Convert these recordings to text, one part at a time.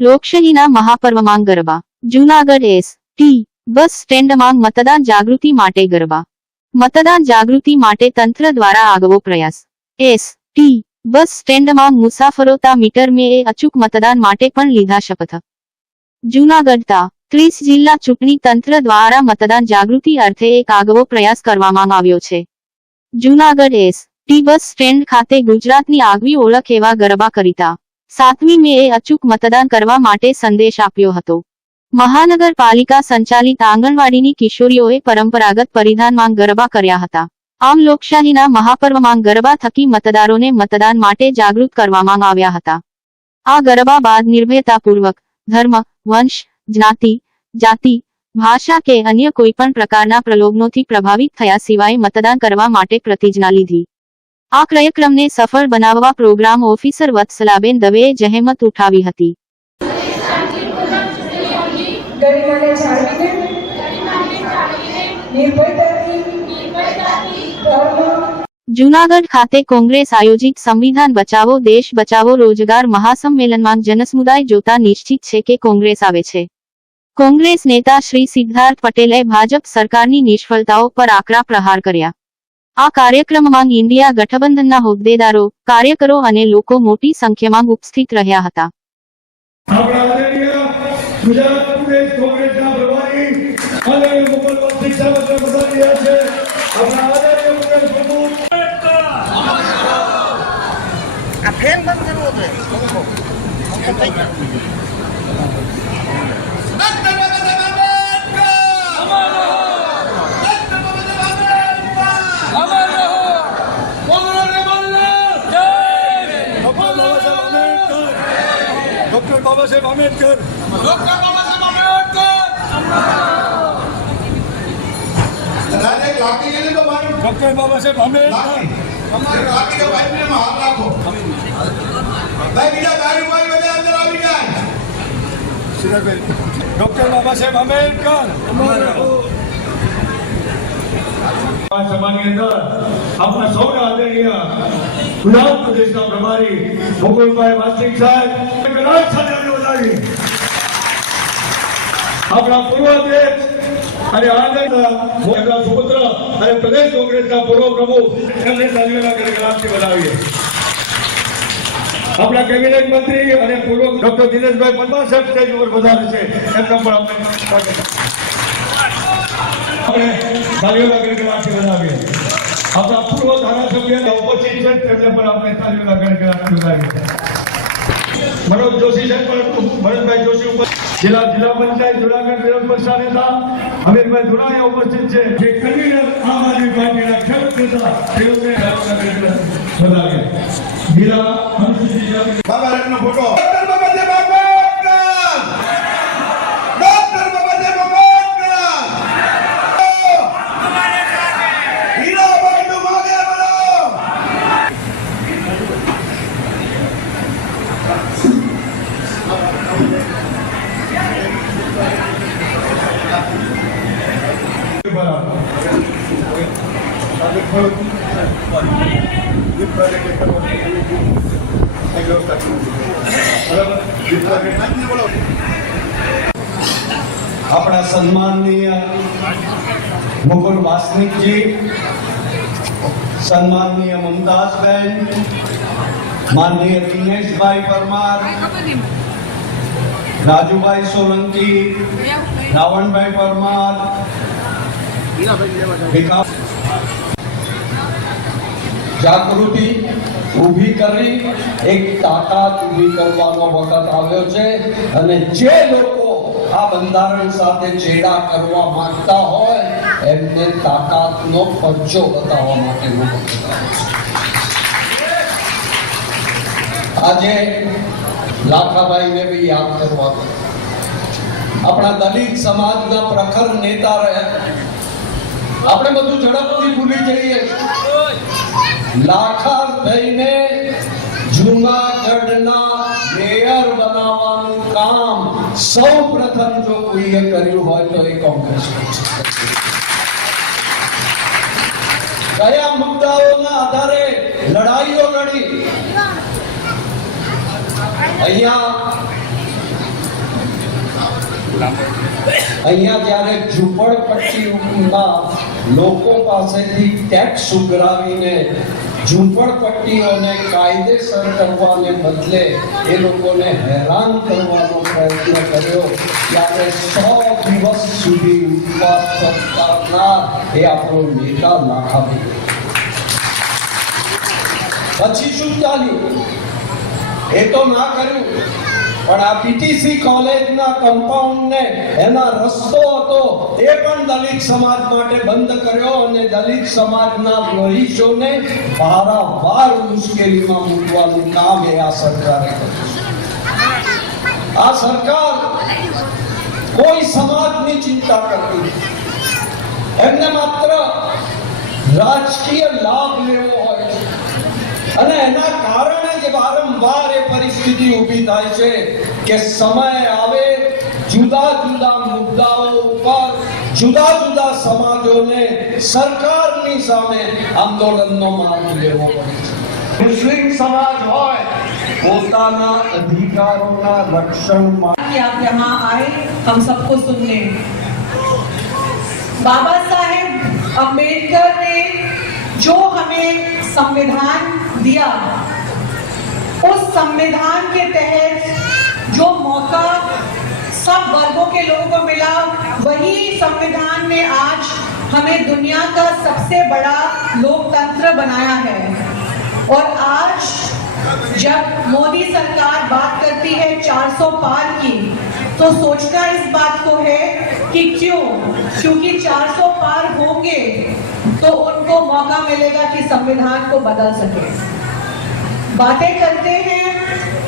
લોકશાહીના મહાપર્વમાં ગરબા. જૂનાગઢ એસ.ટી. બસ સ્ટેન્ડમાં મતદાન જાગૃતિ માટે ગરબા. મતદાન જાગૃતિ માટે તંત્ર દ્વારા આગવો પ્રયાસ. એસ.ટી. બસ સ્ટેન્ડમાં મુસાફરો મીટર મેએ અચૂક મતદાન માટે પણ લીધા શપથ. જૂનાગઢ તા 30 જિલ્લા ચૂંટણી તંત્ર દ્વારા મતદાન જાગૃતિ અર્થે એક આગવો પ્રયાસ કરવામાં આવ્યો છે. જૂનાગઢ એસ.ટી. બસ સ્ટેન્ડ ખાતે ગુજરાતની આગવી ઓળખ એવા ગરબા કરીતા 7મી મેએ અચૂક મતદાન કરવા માટે સંદેશ આપ્યો હતો. મહાનગરપાલિકા સંચાલિત આંગણવાડીની કિશોરીઓએ પરંપરાગત પરિધાનમાં ગરબા કર્યા હતા. આમ લોકશાહીના મહાપર્વમાં ગરબા થકી મતદારોને મતદાન માટે જાગૃત કરવામાં આવ્યા હતા. આ ગરબા બાદ નિર્ભયતાપૂર્વક ધર્મ, વંશ, જ્ઞાતિ, જાતિ, ભાષા કે અન્ય કોઈપણ પ્રકારના પ્રલોભનોથી પ્રભાવિત થયા સિવાય મતદાન કરવા માટે પ્રતિજ્ઞા લીધી. આ કાર્યક્રમને સફળ બનાવવા પ્રોગ્રામ ઓફિસર વત્સલાબેન દવેએ જહેમત ઉઠાવી હતી. જૂનાગઢ ખાતે કોંગ્રેસ આયોજિત સંવિધાન બચાવો દેશ બચાવો રોજગાર મહાસંમેલનમાં જનસમુદાય જોતા નિશ્ચિત છે કે કોંગ્રેસ આવે છે. કોંગ્રેસ નેતા શ્રી સિદ્ધાર્થ પટેલે ભાજપ સરકારની નિષ્ફળતાઓ પર આકરા પ્રહાર કર્યા. આ કાર્યક્રમમાં ઇન્ડિયા ગઠબંધનના હોદ્દેદારો, કાર્યકરો અને લોકો મોટી સંખ્યામાં ઉપસ્થિત રહ્યા હતા. ફેન બંધ કરવો જોઈએ. Doctor Baba Saheb Ambedkar. Doctor Baba Saheb Ambedkar. Doctor Baba Saheb Ambedkar. અમારે લાગી દો ભાઈ ને હાથ રાખો. ભાઈ બીજા ગાડી વાળી બધા અંદર આવી જાય. ડોક્ટર બાબા સાહેબ આંબેડકર. આ સભાની અંદર આપણા સૌના આદરણીય ગુજરાત પ્રદેશના પ્રભારી મુકુલભાઈ વાસ્તિક સાહેબ આપણા પૂર્વ અધ્યક્ષ અને આનંદ સુપુત્ર અને પ્રદેશ કોંગ્રેસના પૂર્વ પ્રમુખ એમને તાલીઓના ગણગણાટથી વધાવીએ. આપણા કેબિનેટ મંત્રી અને પૂર્વ ડોક્ટર દિનેશભાઈ પરમાર સાહેબ સ્ટેજ ઉપર વધારે છે એમના પણ આપણે તાલીઓના ગણગણાટથી વધાવીએ. આપણા પૂર્વ ધારાસભ્ય ઉપસ્થિત છે તેમને પણ આપણે તાલીઓના ગણગણાટથી વધાવીએ. મનોજ જોશી સાહેબ પણ ભરતભાઈ જોશી ઉપર જિલ્લા પંચાયત જુનાગઢ વિરોધ પક્ષના નેતા અમીરભાઈ ધુરાયા ઉપસ્થિત છે. જે કન્વીનર આમ આદમી પાર્ટીના ખેડૂત નેતા તેઓને વધાવીએ. જિલ્લા અનુસૂચિત બાબા રત્ન ફોટો આપણા સન્માનનીય મુકુલ વાસનિકજી, સન્માનનીય મુમતાઝબેન, માનનીય દિનેશભાઈ પરમાર, રાજુભાઈ સોલંકી, રાવણભાઈ પરમાર, જાગૃતિ ઊભી કરી એક તાકાત ઊભી કરવાનો વખત આવ્યો છે અને જે લોકો આ બંધારણ સાથે ચેડા કરવા માંગતા હોય એમને તાકાતનો પંચો બતાવવા માટેનો વખત આજે લાખાભાઈને બી યાદ કરવા, આપણા દલિત સમાજના પ્રખર નેતા રહ્યા. આપણે બધું ઝડપથી ભૂલી જઈએ. લાખાભાઈને જૂનાગઢના મેયર બનાવવાનું કામ સૌ પ્રથમ જો કોઈએ કર્યું હોય તો એ કોંગ્રેસ. કયા મુદ્દાઓના આધારે લડાઈઓ લડી. અહીંયા અહીંયા જ્યારે ઝૂંપડપટ્ટીઓના લોકો પાસેથી ટેક્સ ઉઘરાવીને ઝૂંપડપટ્ટીઓને કાયદેસર કરવાને બદલે એ લોકોને હેરાન કરવાનો પ્રયત્ન કર્યો ત્યારે 100 દિવસ સુધી ઉપવાસ કરનાર એ આપણો નેતા લાખાભાઈ. પછી શું ચાલ્યું? એ તો ના કર્યું, પણ આ પીટીસી કોલેજના કમ્પાઉન્ડને એના રસ્તો હતો એ પણ દલિત સમાજ માટે બંધ કર્યો અને દલિત સમાજના રહીશોને વારંવાર મુશ્કેલીમાં મૂકવાનું કામ એ આ સરકારે કર્યું. આ સરકાર કોઈ સમાજની ચિંતા કરતી નથી. એમને માત્ર રાજકીય લાભ લેવો હોય છે અને એના કારણે જ વારંવાર એ પરિસ્થિતિ ઊભી થાય છે કે સમય આવે જુદા જુદા મુદ્દાઓ ઉપર જુદા જુદા સમાજોને સરકારની સામે આંદોલનનો માર્ગ લેવો પડે છે. મુસ્લિમ સમાજ હોય પોતાના અધિકારોના રક્ષણ માટે कि आप यहाँ आए हम सबको सुनने। बाबा साहेब अम्बेडकर ने जो हमें संविधान दिया, उस संविधान के तहत जो मौका सब वर्गों के लोगों को मिला, वही संविधान ने आज हमें दुनिया का सबसे बड़ा लोकतंत्र बनाया है। और आज जब मोदी सरकार बात करती है 400 पार की, तो सोचना इस बात को है कि क्यों? क्योंकि 400 पार होंगे तो उनको मौका मिलेगा कि संविधान को बदल सके। बातें करते हैं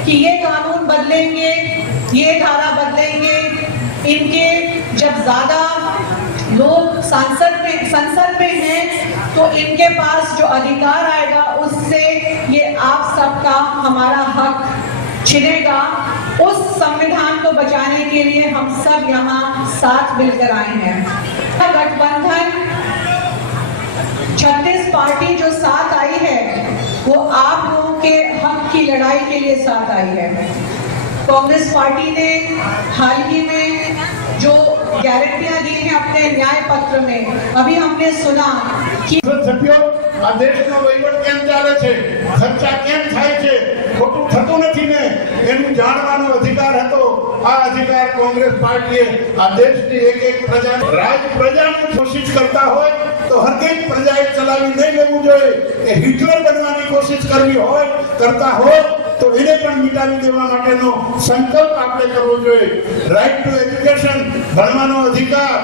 कि ये कानून बदलेंगे, ये धारा बदलेंगे, इनके जब ज्यादा लोग संसद में हैं तो इनके पास जो अधिकार आएगा उससे ये आप सबका हमारा हक छिनेगा। उस संविधान को बचाने के लिए हम सब यहाँ साथ मिलकर आए हैं। गठबंधन 36 पार्टी जो साथ आई है वो आप लोगों के हक की लड़ाई के लिए साथ आई है। कांग्रेस पार्टी ने हाल ही में जो गारंटियां दी हैं अपने न्याय पत्र में, अभी हमने सुना कि સભ્યો આ દેશનો વહીવટ કેમ ચાલે છે, ખર્ચા કેમ થાય છે, ખોટું થતું નથી ને એનું જાણવાનો અધિકાર હતો. આ અધિકાર કોંગ્રેસ પાર્ટીએ આ દેશની એક એક પ્રજાનું શોષિત કરતા હોય તો હરગીજ પ્રજાએ ચલાવી નહીં લેવું જોઈએ. કે હિટલર બનવાની કોશિશ કરવી હોય કરતા હોય તો એને પણ મિટાવી દેવા માટેનો સંકલ્પ આપણે કરવો જોઈએ. રાઈટ ટુ એજ્યુકેશન, ભણવાનો અધિકાર,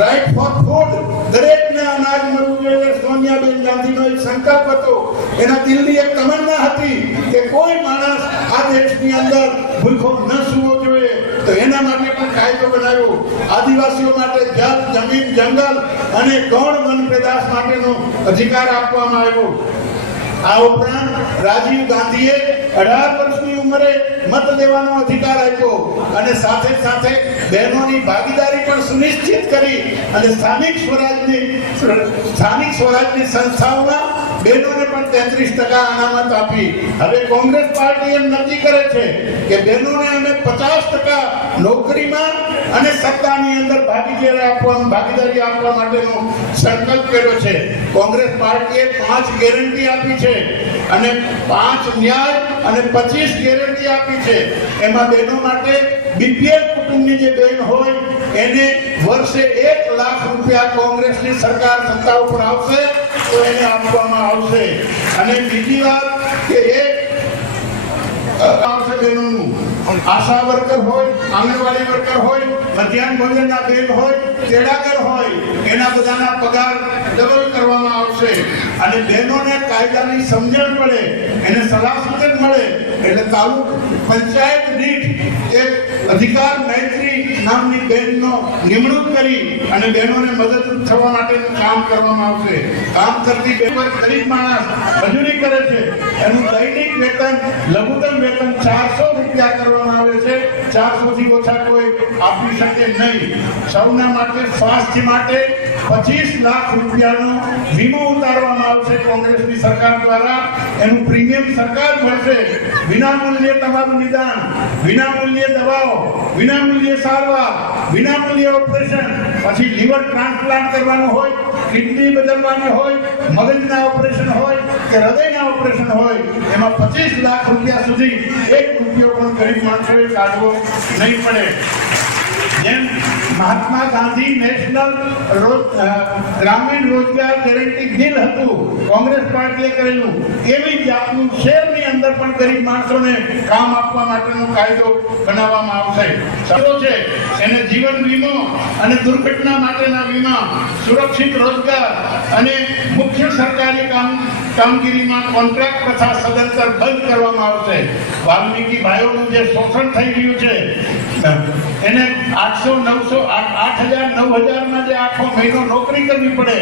રાઈટ ફોર ફૂડ, દરેકને અનાજ મળવું જોઈએ. સોનિયાબેન ગાંધીનો એક સંકલ્પ હતો, એના દિલની એક તમન્ના હતી કે કોઈ માણસ આ દેશની અંદર ભૂખો ન સૂવો જોઈએ. તો એના માટે પણ કાયદો બનાવ્યો. આદિવાસીઓ માટે જળ, જમીન, જંગલ અને ગૌણ વન પેદાશ માટેનો અધિકાર આપવામાં આવ્યો. આ ઉપરાંત રાજીવ ગાંધીએ 18 વર્ષની ઉંમરે મત દેવાનો અધિકાર આપ્યો અને સાથે સાથે બહેનોની ભાગીદારી પણ સુનિશ્ચિત કરી અને સ્થાનિક સ્વરાજની સંસ્થાઓમાં બહેનોને પણ 33% અનામત આપી. હવે કોંગ્રેસ પાર્ટી એમ નક્કી કરે છે કે બહેનોને અમે 50% નોકરીમાં અને સત્તાની અંદર ભાગીદારી આપવા માટેનો સંકલ્પ કર્યો છે. કોંગ્રેસ પાર્ટીએ 5 ગેરંટી આપી છે અને 5 ન્યાય અને 25 ગેરંટી આપી છે. એમાં બહેનો માટે બીપીએલ કુટુંબની જે બહેન હોય એને વર્ષે 1 લાખ રૂપિયા કોંગ્રેસની સરકાર સત્તા ઉપર આવશે તો એને આપવામાં આવશે. અને બીજી વાત કે એ આવશે બહેનોનું આશા વર્કર હોય, આંગણવાડી વર્કર હોય, મધ્યાહન ભોજનના બેન હોય, તેડાગર હોય, એના બધાના પગાર ડબલ કરવામાં આવશે. અને બહેનોને કાયદાની સમજણ મળે, એને સલાહ સૂચન મળે એટલે તાલુક પંચાયત દીઠ એક અધિકાર મૈત્રી નામની બહેનનો નિમણૂક કરી અને બહેનોને મદદરૂપ થવા માટેનું કામ કરવામાં આવશે. કામ કરતી બહેનો ગરીબ માણસ મજૂરી કરે છે, એનું દૈનિક વેતન, લઘુત્તમ વેતન 400 રૂપિયા કરવામાં આવે છે. 400 થી ઓછા કોઈ આપી શકે નહીં. સૌના માટે સ્વાસ્થ્ય માટે 25 લાખ રૂપિયાનો વીમો ઉતારવામાં આવશે કોંગ્રેસની સરકાર દ્વારા. એનું પ્રીમિયમ સરકાર ભરશે. વિનામૂલ્યે તમારું નિદાન, વિનામૂલ્યે દવાઓ, વિનામૂલ્યે સારવાર. સારવાર, વિનામૂલ્ય ઓપરેશન, પછી લીવર ટ્રાન્સપ્લાન્ટ કરવાનું હોય, કિડની બદલવાની હોય, મગજના ઓપરેશન હોય કે હૃદયના ઓપરેશન હોય, એમાં 25 લાખ રૂપિયા સુધી 1 રૂપિયો પણ ગરીબ માણસોએ કાઢવો નહીં પડે. જેમ મહાત્મા ગાંધી નેશનલ ગ્રામીણ રોજગાર ગેરંટી બિલ હતું, કોંગ્રેસ પાર્ટીએ કરેલું, એવી જાતનું શહેરની અંદર પણ ગરીબ માણસોને કામ આપવા માટેનો કાયદો બનાવવામાં આવશે. સૌ છે એને જીવન વીમો અને દુર્ઘટના માટેના વીમા, સુરક્ષિત રોજગાર અને મુખ્ય સરકારી કામગીરીમાં કોન્ટ્રાક્ટ તથા સદંતર બંધ કરવામાં આવશે. વાલ્મીકી ભાઈઓનું જે શોષણ થઈ રહ્યું છે એને 8,000-9,000 જે આખો મહિનો નોકરી કરવી પડે,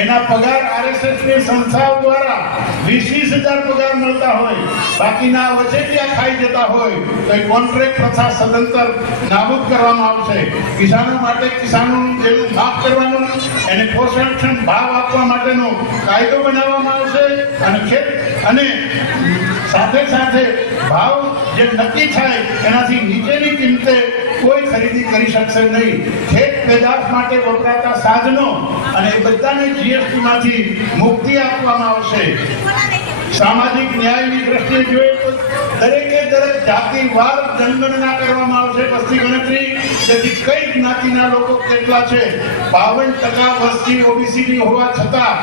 એના પગાર RSS ની સંસ્થાઓ દ્વારા 20,000 પગાર મળતા હોય, બાકીના વચેટિયા ખાઈ જતા હોય તો એ કોન્ટ્રાક્ટ તથા સદંતર નાબૂદ કરવામાં આવશે. કિસાનો માટે કિસાનોનું જેનું માફ કરવાનું, એને પોષણ ભાવ આપવા માટેનો કાયદો બનાવવામાં આવશે અને સાથે સાથે ભાવ જે નક્કી થાય એનાથી નીચેની કિંમતે કોઈ ખરીદી કરી શકશે નહીં. ખેત પેદાશ માટે વપરાતા સાધનો અને એ બધાને GST માંથી મુક્તિ આપવામાં આવશે. સામાજિક ન્યાયની દ્રષ્ટિએ જોઈએ તો દરેકે દરેક જાતિવાર જનગણના કરવામાં આવશે, વસ્તી ગણતરી, જેથી કઈ જ્ઞાતિના લોકો કેટલા છે. 52% વસ્તી OBCની હોવા છતાં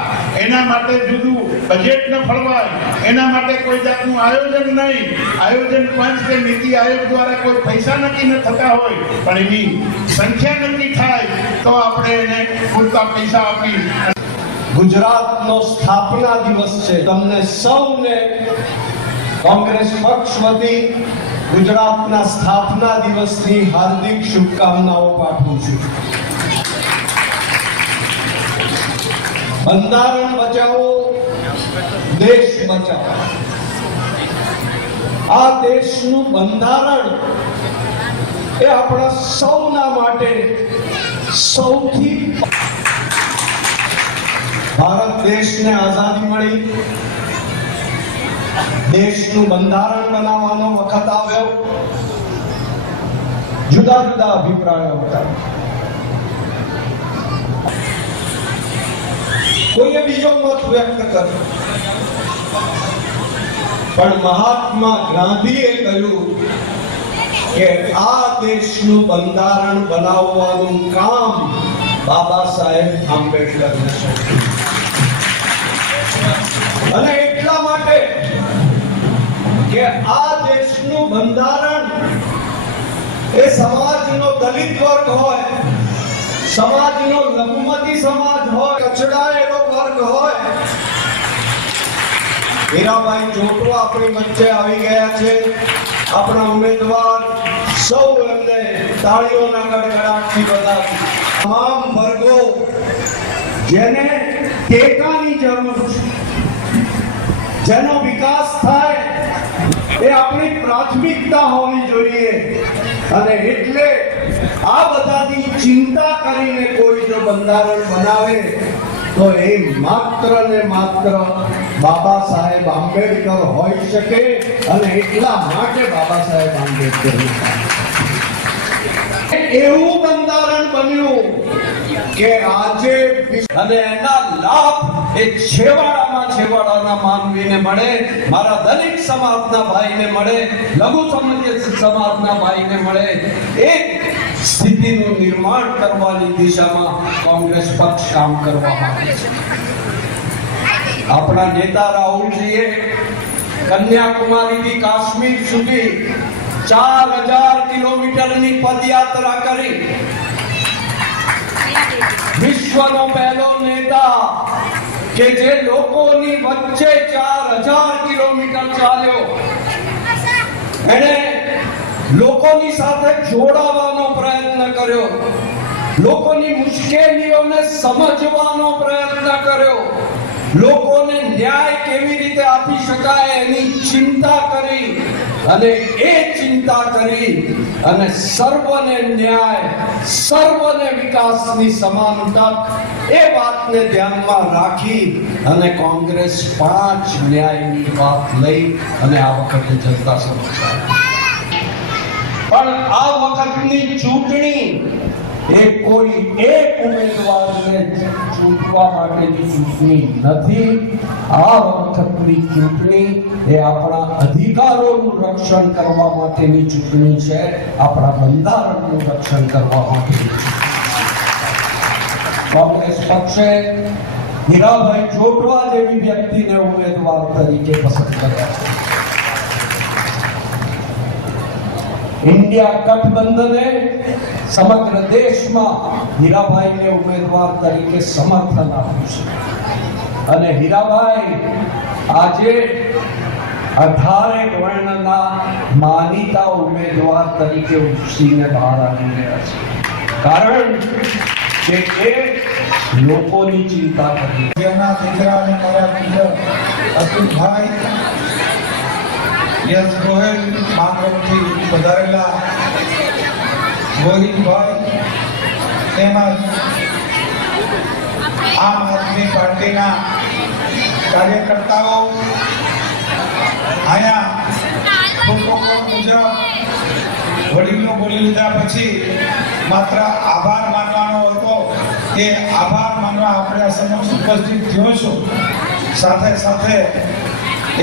એના માટે જુદું બજેટ ન ફળવાય, એના માટે કોઈ જાતનું આયોજન નહીં, આયોજન પંચ કે નીતિ આયોગ દ્વારા કોઈ પૈસા નક્કી ન થતા હોય, પણ એની સંખ્યા નક્કી થાય તો આપણે એને પૂરતા પૈસા આપી. ગુજરાતનો સ્થાપના દિવસ છે. તમને સૌને કોંગ્રેસ પક્ષ વતી ગુજરાતના સ્થાપના દિવસની હાર્દિક શુભકામનાઓ પાઠવું છું. બંધારણ બચાવો, દેશ બચાવો. આ દેશનું બંધારણ એ આપણા સૌના માટે સૌથી ભારત દેશને આઝાદી મળી, દેશનું બંધારણ બનાવવાનો વખત આવ્યો, જુદા જુદા અભિપ્રાયો હતા. કોઈએ બીજો મત વ્યક્ત કર્યો, પણ મહાત્મા ગાંધીએ કહ્યું કે આ દેશનું બંધારણ બનાવવાનું કામ બાબા સાહેબ આંબેડકરને સોંપ્યું. અને એટલા માટે કે આ દેશનું બંધારણ એ સમાજનો દલિત વર્ગ હોય, સમાજનો લઘુમતી સમાજ હોય, કચડાયેલો વર્ગ હોય. હીરાભાઈ જોટવા આપણી વચ્ચે આવી ગયા છે, આપણા ઉમેદવાર. સૌ એમને તાળીઓના ગડગડાટથી વધાવી. તમામ વર્ગો જેને ટેકાની જરૂર છે, જેનો વિકાસ થાય એ આપણી પ્રાથમિકતા હોવી જોઈએ. અને એટલે આ બધાની ચિંતા કરીને કોઈ જો બંધારણ બનાવે તો એ માત્ર ને માત્ર બાબા સાહેબ આંબેડકર હોઈ શકે. અને એટલા માટે બાબા સાહેબ આંબેડકર એવું બંધારણ બન્યું કે આજે અને એના લાભ એ છેવાડાના માનવીને મળે, મારા દલિત સમાજના ભાઈને મળે, લઘુસંખ્યક સમાજના ભાઈને મળે. એક સ્થિતિનું નિર્માણ કરવાની દિશામાં કોંગ્રેસ પક્ષ કામ કરવા માંગે છે. આપણા નેતા રાહુલજીએ કન્યાકુમારીથી કાશ્મીર સુધી 4000 કિલોમીટરની પદયાત્રા કરી. વિશ્વનો પહેલો નેતા કે જે લોકોની વચ્ચે 4000 કિલોમીટર ચાલ્યો. એને લોકોની સાથે જોડાવાનો પ્રયત્ન કર્યો, લોકોની મુશ્કેલીઓને સમજવાનો પ્રયત્ન કર્યો, લોકોને ન્યાય કેવી રીતે આપી શકાય એની ચિંતા કરી. અને એ ચિંતા કરી અને સર્વને ન્યાય, સર્વને વિકાસની સમાન તક, એ વાતને ધ્યાનમાં રાખી અને કોંગ્રેસ 5 ન્યાયની વાત લઈ અને આ વખતે જનતા સમક્ષ પણ આ વખતની ચૂંટણી એ કોઈ એક ઉમેદવારને ચૂંટવા માટેની ચૂંટણી નથી. આ વખતની ચૂંટણી એ આપણા અધિકારોનું રક્ષણ કરવા માટેની ચૂંટણી છે, આપણા બંધારણનું રક્ષણ કરવા માટેની ચૂંટણી. કોંગ્રેસ પક્ષે હીરાભાઈ જોટવા જેવી વ્યક્તિને ઉમેદવાર તરીકે પસંદ કર્યા છે. ઇન્ડિયા ગઠબંધને સમગ્ર દેશમાં હીરાભાઈને ઉમેદવાર તરીકે સમર્થન આપ્યું છે અને હીરાભાઈ આજે 18 વર્ણના માનીતા ઉમેદવાર તરીકે ઉછરીને બહાર આવી રહ્યા છે, કારણ કે એ લોકોની ચિંતા કરી. જેના દીકરા અને મારા મિત્ર અતુલભાઈ યશ ગોહિલ માંગરોળથી પધારેલા ગોહિલભાઈ તેમજ આમ આદમી પાર્ટીના કાર્યકર્તાઓ અહીંયા પ્રોટોકોલ મુજબ વડીલો બોલી લીધા પછી માત્ર આભાર માનવાનો હતો. એ આભાર માનવા આપણે સમક્ષ ઉપસ્થિત થયો છું. સાથે સાથે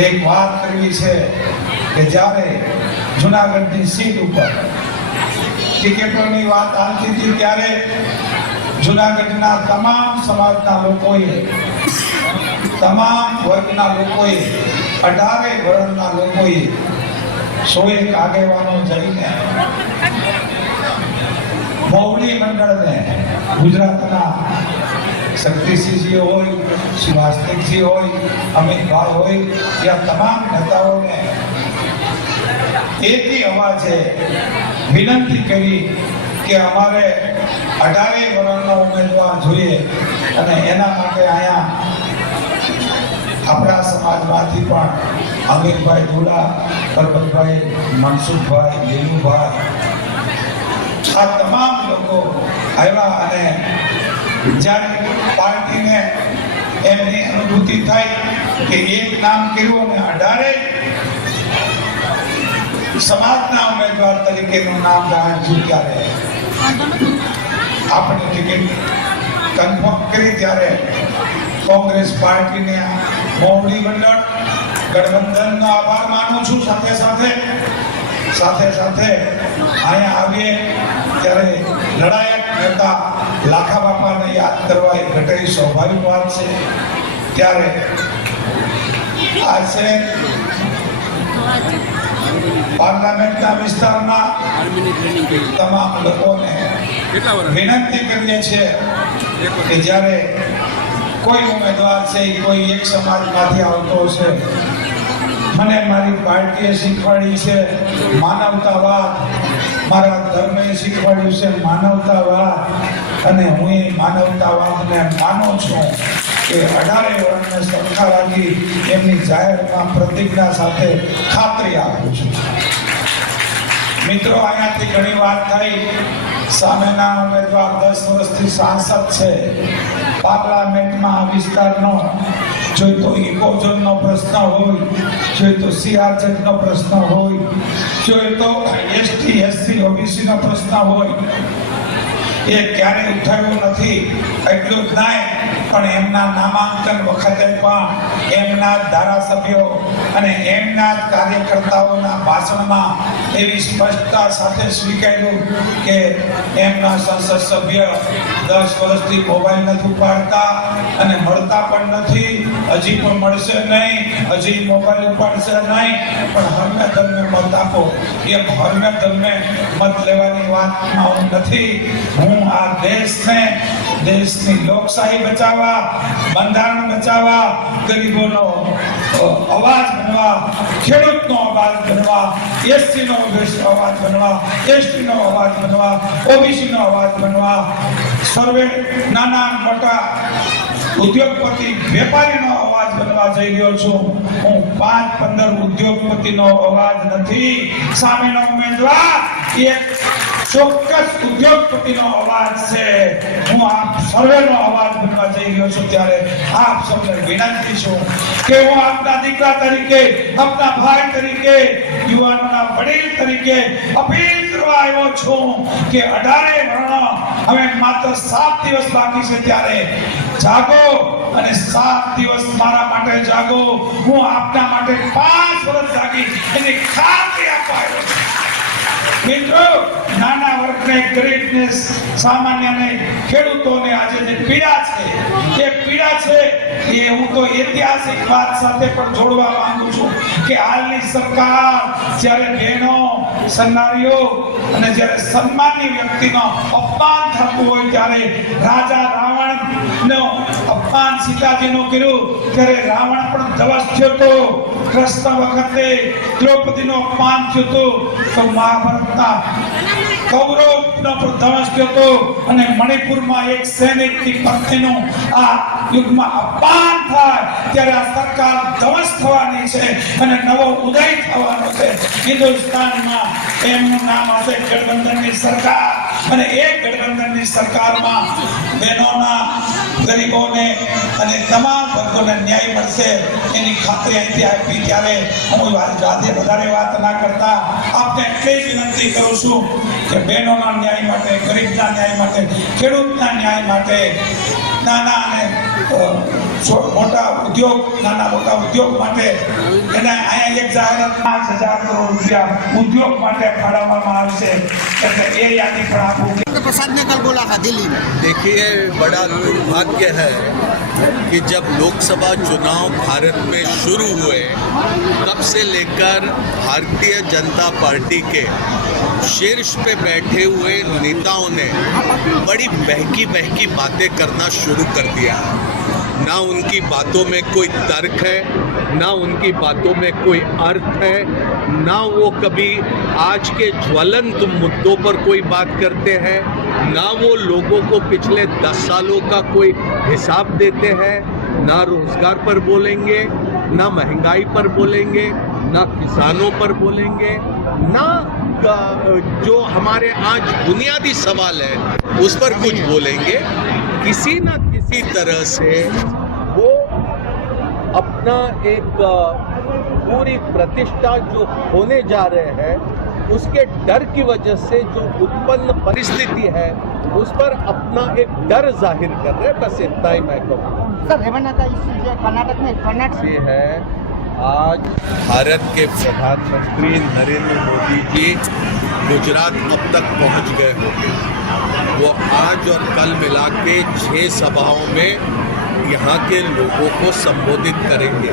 એક વાત કરવી છે કે જ્યારે જુનાગઢની સીટ ઉપર ટિકિટોની વાત આવતી હતી ત્યારે જુનાગઢના તમામ સમાજના લોકોએ, તમામ વર્ગના લોકોએ, 18 વર્ણના લોકોએ 101 આગેવાનો જઈને મોવડી મંડળને, ગુજરાતના શક્તિસિંહજી હોય, સુભાષિકજી હોય, અમિતભાઈ હોય, યા તમામ નેતાઓને એકી અવાજે વિનંતી કરી કે અમારે 18 વર્ણનો ઉમેદવાર જોઈએ અને એના માટે અહીંયા આપણા સમાજમાંથી પણ અમીરભાઈ ધુડા, પરબતભાઈ, મનસુખભાઈ, લીલુભાઈ, આ તમામ લોકો આવ્યા અને જ્યારે પાર્ટીને એમની અનુભૂતિ થઈ કે એક નામ કર્યું અને 18 સમાજના ઉમેદવાર તરીકેનું નામ જાહેર થયું ત્યારે આપણે ટિકિટ કન્ફર્મ કરી ત્યારે કોંગ્રેસ પાર્ટીને મોવડી મંડળ ગઠબંધનનો આભાર માનું છું. સાથે સાથે અહીંયા આવીએ ત્યારે લડાયક નેતા લાખા બાપાને યાદ કરવા એ ઘટેલી સ્વાભાવિક વાત છે. ત્યારે આજે પાર્લામેન્ટના વિસ્તારના તમામ લોકોને વિનંતી કરીએ છીએ કે જ્યારે કોઈ ઉમેદવાર છે કોઈ એક સમાજમાંથી આવતો છે, મને મારી પાર્ટીએ શીખવાડી છે માનવતાવાદ, મારા ધર્મે શીખવાડ્યું છે માનવતાવાદ, અને હું એ માનવતાવાદને માનું છું કે 18 વર્ણને સરખા રાખી એમની જાહેરમાં પ્રતિજ્ઞા સાથે ખાતરી આપું છું. મિત્રો, અહીંયાથી ઘણી વાત થઈ. સામેના ઉમેદવાર 10 વર્ષથી સાંસદ છે. પાર્લામેન્ટમાં આ વિસ્તારનો જોઈ તો ઇકોઝોનનો પ્રશ્ન હોય, જોઈ તો સીઆરઝેડનો પ્રશ્ન હોય, જોઈ તો એસટી એસસી ઓબીસીનો પ્રશ્ન હોય, એ ક્યારેય ઉઠાવ્યો નથી. એટલું જ નહીં, પણ એમના નામાંકન વખતે પણ એમના ધારાસભ્યો અને એમના કાર્યકર્તાઓના ભાષણમાં એવી સ્પષ્ટતા સાથે સ્વીકાર્યું કે એમના સંસદ સભ્ય 10 વર્ષથી મોબાઈલ નથી ઉપાડતા અને મળતા પણ નથી, હજી પણ મળશે નહીં, હજી મોબાઈલ ઉપાડશે નહીં, પણ હરમે ધર્મે મત આપો. એ હરમે ધર્મે મત લેવાની વાતમાં હું નથી. હું આ દેશની લોકશાહી બચાવવા, બંધારણ બચાવવા, ગરીબોનો અવાજ બનવા, ખેડૂતનો અવાજ બનવા, એસસીનો અવાજ બનવા, એસટીનો અવાજ બનવા, ઓબીસીનો અવાજ બનવા, સર્વે નાના મોટા ઉદ્યોગપતિ વેપારીનો અવાજ બનવા જઈ રહ્યો છું. હું 5-15 ઉદ્યોગપતિનો અવાજ નથી. સામેનો ઉમેદવાર એક ચોક્કસ ઉદ્યોગપતિનો અવાજ છે, હું આપ સર્વેનો અવાજ બનવા જઈ રહ્યો છું, ત્યારે આપ સૌને વિનંતી છું કે હું આપના દીકરા તરીકે, આપના ભાઈ તરીકે, યુવાનોના વડીલ તરીકે અપીલ કરવા આવ્યો છું કે 18 વર્ણ હવે માત્ર 7 દિવસ બાકી છે, ત્યારે જાગો અને 7 દિવસ મારા માટે જાગો. હું આપના માટે 5 વર્ષ જાગી એની ખાતરી આપવા આવ્યો છું. મિત્રો, નાના વર્ગને, ગરીબને, સામાન્યને, ખેડૂતોને આજે જે પીડા છે એ હું તો ઐતિહાસિક વાત સાથે પણ જોડવા માંગુ છું કે હાલની સરકાર જ્યારે બહેનો, સન્નારીઓ અને જ્યારે સન્માનની વ્યક્તિનો અપમાન થતું હોય, ત્યારે રાજા રાવણનો અપમાન સીતાજીનું કર્યું ત્યારે રાવણ પણ ધવસ થયો હતો. કૃષ્ણ વખતે દ્રૌપદીનું અપમાન થયું હતું તો મહાભારતના કૌરવનો પણ ધવસ થયો હતો અને મણિપુરમાં એક સૈનિકની પત્નીનું આ યુગમાં અપમાન થાય ત્યારે આ સરકાર ધવસ થવાની છે અને નવો ઉદય થવાનો છે. હિન્દુસ્તાનમાં એમનું નામ હશે ગઠબંધનની સરકાર અને એ ગઠબંધનની સરકારમાં બહેનોના, ગરીબોને અને તમામ વર્ગોને ન્યાય મળશે એની ખાતરી અહીંથી આપી. ત્યારે હું વધારે વાત ના કરતા આપને એટલી વિનંતી કરું છું કે બહેનોના ન્યાય માટે, ગરીબના ન્યાય માટે, ખેડૂતના ન્યાય માટે, નાના અને મોટા ઉદ્યોગ માટે એને અહીંયા એક જાહેરાત 5,000 કરોડ રૂપિયા ઉદ્યોગ માટે ફાળવવામાં આવશે, એટલે એ યાદી પણ આપું. प्रसाद ने कल बोला था दिल्ली में। देखिए, बड़ा दुर्भाग्य है कि जब लोकसभा चुनाव भारत में शुरू हुए तब से लेकर भारतीय जनता पार्टी के शीर्ष पे बैठे हुए नेताओं ने बड़ी बहकी बातें करना शुरू कर दिया. ना उनकी बातों में कोई तर्क है, ना उनकी बातों में कोई अर्थ है, ना वो कभी आज के ज्वलंत मुद्दों पर कोई बात करते हैं, ना वो लोगों को पिछले 10 सालों का कोई हिसाब देते हैं. ना रोजगार पर बोलेंगे, ना महंगाई पर बोलेंगे, ना किसानों पर बोलेंगे, ना जो हमारे आज बुनियादी सवाल है उस पर कुछ बोलेंगे. किसी न किसी तरह से वो अपना एक पूरी प्रतिष्ठा जो होने जा रहे हैं उसके डर की वजह से जो उत्पन्न परिस्थिति है उस पर अपना एक डर जाहिर कर रहे हैं. बस इतना ही मैं कहूँ. सर रेवन्ना का इश्यू जो कर्नाटक में ये है, आज भारत के प्रधानमंत्री नरेंद्र मोदी जी गुजरात अब तक पहुंच गए होंगे. वो आज और कल मिला के 6 सभाओं में यहाँ के लोगों को संबोधित करेंगे.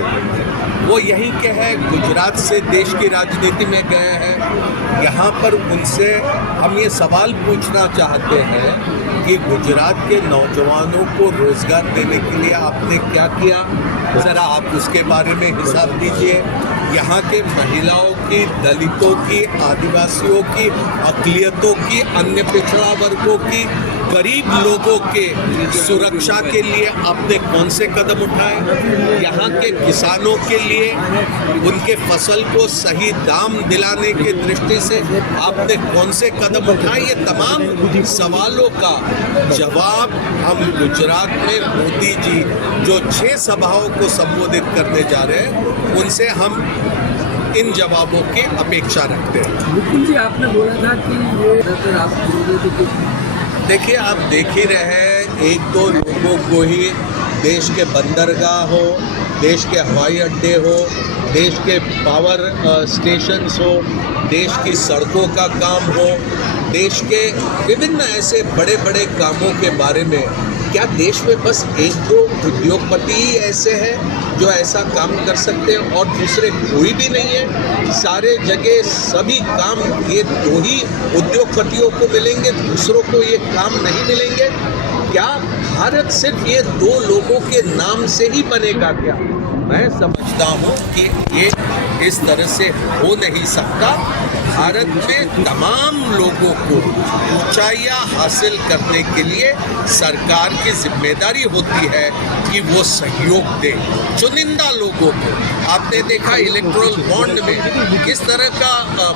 वो यहीं के हैं, गुजरात से देश की राजनीति में गए हैं. यहाँ पर उनसे हम ये सवाल पूछना चाहते हैं कि गुजरात के नौजवानों को रोजगार देने के लिए आपने क्या किया, ज़रा आप उसके बारे में हिसाब दीजिए. यहाँ के महिलाओं की, दलितों की, आदिवासियों की, अक़लियतों की, अन्य पिछड़ा वर्गों की, गरीब लोगों के सुरक्षा के लिए आपने कौन से कदम उठाए. यहाँ के किसानों के लिए उनके फसल को सही दाम दिलाने की दृष्टि से आपने कौन से कदम उठाए. ये तमाम सवालों का जवाब हम गुजरात में मोदी जी जो 6 सभाओं को संबोधित करने जा रहे हैं उनसे हम इन जवाबों की अपेक्षा रखते हैं. मुकुल जी, आपने बोला था कि ये आप देखिए, आप देख ही रहे हैं, एक दो लोगों को ही देश के बंदरगाह हो, देश के हवाई अड्डे हो, देश के पावर स्टेशंस हो, देश की सड़कों का काम हो, देश के विभिन्न ऐसे बड़े बड़े कामों के बारे में क्या देश में बस 1-2 उद्योगपति ही ऐसे हैं जो ऐसा काम कर सकते हैं और दूसरे कोई भी नहीं है. सारे जगह सभी काम ये 2 ही उद्योगपतियों को मिलेंगे, दूसरों को ये काम नहीं मिलेंगे. क्या भारत सिर्फ ये 2 लोगों के नाम से ही बनेगा क्या? मैं समझता हूँ कि ये इस तरह से हो नहीं सकता. भारत में तमाम लोगों को ऊंचाइयां हासिल करने के लिए सरकार की जिम्मेदारी होती है कि वो सहयोग दे चुनिंदा लोगों को. आपने देखा इलेक्टोरल बॉन्ड में किस तरह का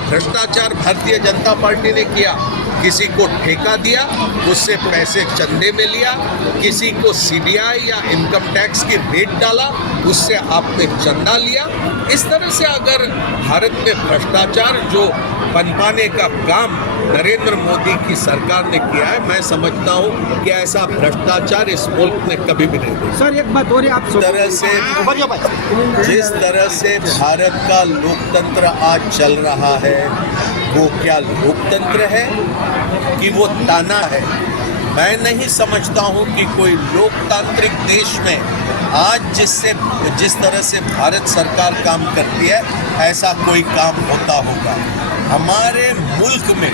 भ्रष्टाचार भारतीय जनता पार्टी ने किया. किसी को ठेका दिया, उससे पैसे चंदे में लिया, किसी को सीबीआई या इनकम टैक्स की रेट डाला, उससे आपने चंदा लिया। इस तरह से अगर भारत में भ्रष्टाचार जो पनपाने का काम नरेंद्र मोदी की सरकार ने किया है, मैं समझता हूँ कि ऐसा भ्रष्टाचार इस मुल्क में कभी भी नहीं देखा। सर एक बात और है, आप जिस तरह से भारत का लोकतंत्र आज चल रहा है, वो क्या लोकतंत्र है कि वो ताना है? मैं नहीं समझता हूँ कि कोई लोकतांत्रिक देश में आज जिस तरह से भारत सरकार काम करती है, ऐसा कोई काम होता होगा। हमारे मुल्क में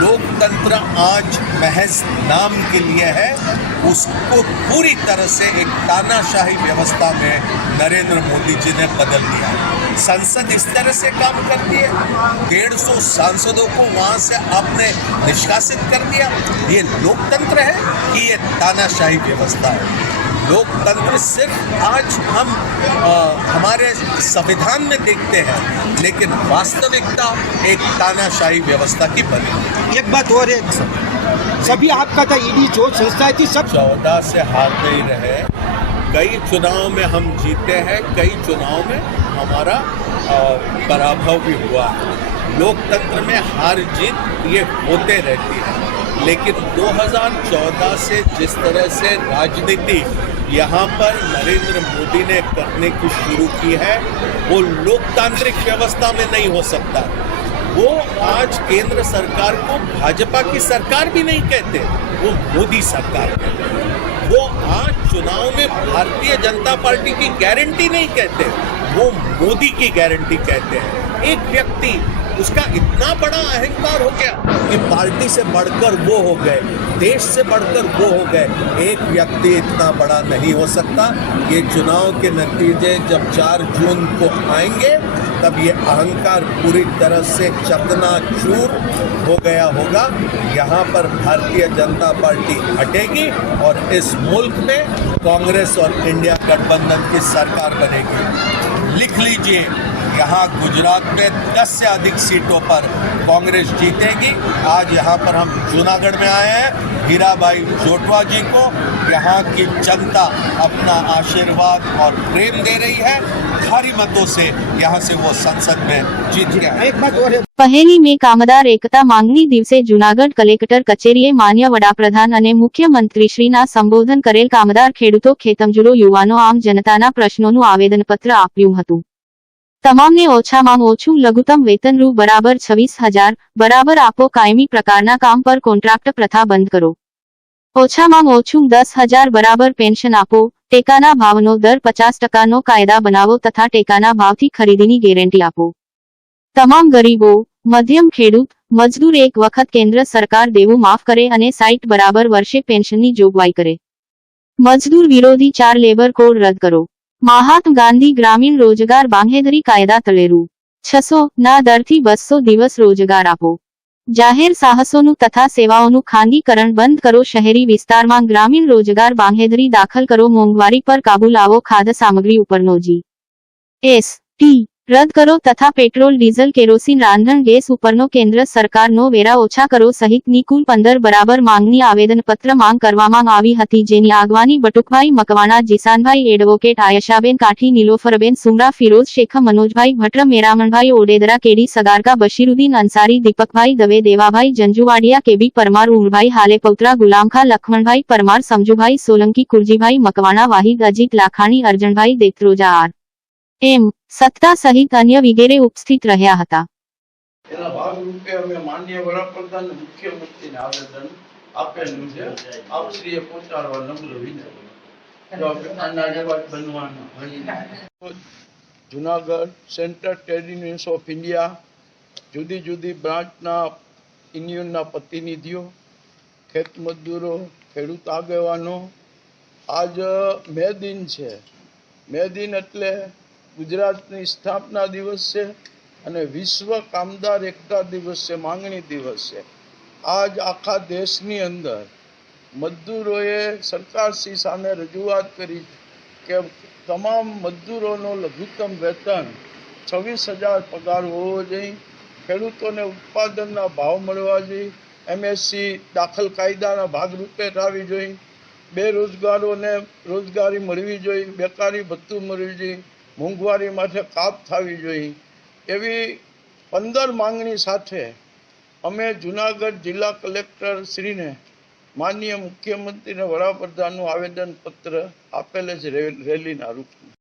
लोकतंत्र आज महज नाम के लिए है, उसको पूरी तरह से एक तानाशाही व्यवस्था में नरेंद्र मोदी जी ने बदल दिया है। संसद इस तरह से काम करती है, 150 सांसदों को वहाँ से आपने निष्कासित कर दिया। ये लोकतंत्र है कि ये तानाशाही व्यवस्था है? लोकतंत्र सिर्फ आज हम हमारे संविधान में देखते हैं, लेकिन वास्तविकता एक तानाशाही व्यवस्था की बनी। एक बात और है, सभी आपका था ईडी जो संस्था थी सब 14 से हार नहीं रहे। कई चुनाव में हम जीते हैं, कई चुनाव में हमारा पराभव भी हुआ है। लोकतंत्र में हार जीत ये होते रहती है, लेकिन 2014 से जिस तरह से राजनीति यहाँ पर नरेंद्र मोदी ने करने की शुरू की है, वो लोकतांत्रिक व्यवस्था में नहीं हो सकता। वो आज केंद्र सरकार को भाजपा की सरकार भी नहीं कहते, वो मोदी सरकार कहते हैं। वो आज चुनाव में भारतीय जनता पार्टी की गारंटी नहीं कहते, वो मोदी की गारंटी कहते हैं। एक व्यक्ति, उसका इतना बड़ा अहंकार हो गया कि पार्टी से बढ़कर वो हो गए, देश से बढ़कर वो हो गए। एक व्यक्ति इतना बड़ा नहीं हो सकता। ये चुनाव के नतीजे जब 4 जून को आएंगे, तब ये अहंकार पूरी तरह से चकनाचूर हो गया होगा। यहाँ पर भारतीय जनता पार्टी हटेगी और इस मुल्क में कांग्रेस और इंडिया गठबंधन की सरकार बनेगी। लिख लीजिए, यहाँ गुजरात में 10 से अधिक सीटों पर कांग्रेस जीतेगी। आज यहाँ पर हम जूनागढ़ में आए हैं, हीराबाई जोटवा जी को यहाँ की जनता अपना आशीर्वाद और प्रेम दे रही है। भारी मतों से यहाँ से वो संसद में जीत गया। एक बात और है, પહેલી મે કામદાર એકતા માંગણી દિવસે જૂનાગઢ કલેક્ટર કચેરીએ માન્ય વડાપ્રધાન અને મુખ્યમંત્રીશ્રીના સંબોધન કરેલ કામદાર ખેડૂતો ખેતમજૂરો યુવાનો આમ જનતાના પ્રશ્નોનું આવેદનપત્ર આપ્યું હતું। તમામને ઓછામાં ઓછું લઘુત્તમ વેતન રૂ બરાબર 26,000 બરાબર આપો, કાયમી પ્રકારના કામ પર કોન્ટ્રાક્ટ પ્રથા બંધ કરો, ઓછામાં ઓછું 10,000 બરાબર પેન્શન આપો, ટેકાના ભાવનો દર 50% કાયદા બનાવો તથા ટેકાના ભાવથી ખરીદીની ગેરંટી આપો। તમામ ગરીબો, મધ્યમ ખેડૂત, મજદૂર એક વખત કેન્દ્ર સરકાર દેવું માફ કરે અને 60 બરાબર વર્ષે પેન્શનની જોગવાઈ કરે। મજદૂર વિરોધી 4 લેબર કોડ રદ કરો। મહાત્મા ગાંધી ગ્રામીણ રોજગાર બાંહેધરી કાયદા તળે રૂ 600 ના દરથી 200 દિવસ રોજગાર આપો। જાહેર સાહસોનું તથા સેવાઓનું ખાનગીકરણ બંધ કરો। શહેરી વિસ્તારમાં ગ્રામીણ રોજગાર બાંહેધરી દાખલ કરો। મોંઘવારી પર કાબૂ લાવો। ખાદ્ય સામગ્રી ઉપરનો GST રદ કરો તથા પેટ્રોલ ડીઝલ કેરોસીન રાંધણ ગેસ ઉપરનો કેન્દ્ર સરકારનો વેરા ઓછા કરો સહિતની કુલ 15 બરાબર માંગની આવેદનપત્ર માંગ કરવામાં આવી હતી, જેની આગવાની બટુકભાઈ મકવાણા, જીસાનભાઈ, એડવોકેટ આયશાબેન કાઠી, નીલોફરબેન સુમરા, ફિરોઝ શેખ, મનોજભાઈ ભટ્ટ, મેરામણભાઈ ઓડેદરા, કેડી સગારકા, બશીરુદ્દીન અંસારી, દીપકભાઈ દવે, દેવાભાઈ જંજુવાડિયા, કેબી પરમાર, ઉમરભાઈ હાલેપૌત્રા, ગુલામખા, લખમણભાઈ પરમાર, સમજુભાઈ સોલંકી, કુરજીભાઈ મકવાણા, વાહિદ અજીત લાખાણી, અર્જણભાઈ દેત્રોજા, એમ સત્તા સહિત અન્ય વગેરે ઉપસ્થિત રહ્યા હતા। એના ભાગરૂપે અમે માનનીય વડાપ્રધાન અને મુખ્યમંત્રીને આવેદન આપેલું છે। આપશ્રીએ પહોંચાડવા નમ્ર વિનંતી। જો આના જેવા બનવાના હોય। Junagadh central trade unions of India, જુદી જુદી બ્રાન્ચના યુનિયનના પ્રતિનિધિઓ, ખેત મજદૂરો, ખેડૂત આગેવાનો, આજ મે દિન છે। મે દિન એટલે ગુજરાતની સ્થાપના દિવસ છે અને વિશ્વ કામદાર એકતા દિવસ છે, માંગણી દિવસ છે। આજ આખા દેશની અંદર મજદૂરોએ સરકારશ્રી સામે રજૂઆત કરી કે તમામ મજદૂરોનો લઘુત્તમ વેતન 26,000 પગાર હોવો જોઈએ, ખેડૂતોને ઉત્પાદનના ભાવ મળવા જોઈએ MSc દાખલ કાયદાના ભાગરૂપે થવી જોઈએ, બેરોજગારોને રોજગારી મળવી જોઈએ, બેકારી ભથ્થું મળવી જોઈએ, મોંઘવારી માથે કાપ થવી જોઈએ, એવી 15 માંગણી સાથે અમે જુનાગઢ જિલ્લા કલેક્ટર શ્રીને માનનીય મુખ્યમંત્રી અને વડાપ્રધાનનું આવેદનપત્ર આપેલ છે રેલીના રૂપમાં.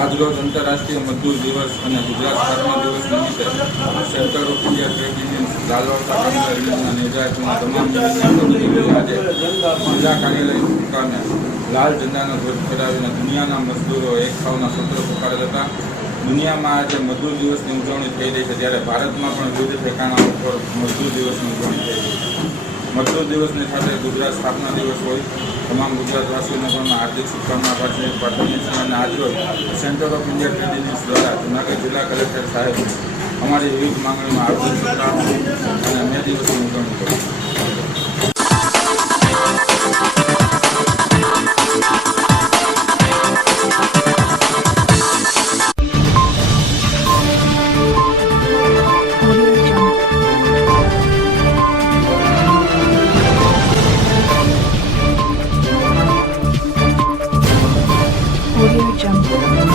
આજરોજ આંતરરાષ્ટ્રીય મજદૂર દિવસ અને ગુજરાત સ્થાપના દિવસ નિમિત્તે centre of India trade union લાલવાસા કામદારીના નેજાયતના તમામ યુનિયનો આજે જિલ્લા કાર્યાલય મુકામે લાલ ઝંડાનો ધ્વજ ફેરાવીને દુનિયાના મજદૂરો એક થાવના સૂત્ર પુકારેલ હતા. દુનિયામાં આજે મજદૂર દિવસની ઉજવણી થઈ રહી છે, ત્યારે ભારતમાં પણ વિવિધ ઠેકાણાઓ પર મજદૂર દિવસની ઉજવણી થઈ રહી છે. મજદૂર દિવસની સાથે ગુજરાત સ્થાપના દિવસ હોય, તમામ ગુજરાતવાસીઓને પણ હાર્દિક શુભકામના પાઠવીએ છીએ. અને આજરોજ centre of India trade unions દ્વારા જૂનાગઢ જિલ્લા કલેક્ટર સાહેબ અમારી વિવિધ માંગણીમાં હાર્દિક શુભકામના અને મે દિવસની ઉજવણી કરી. Audio Jungle.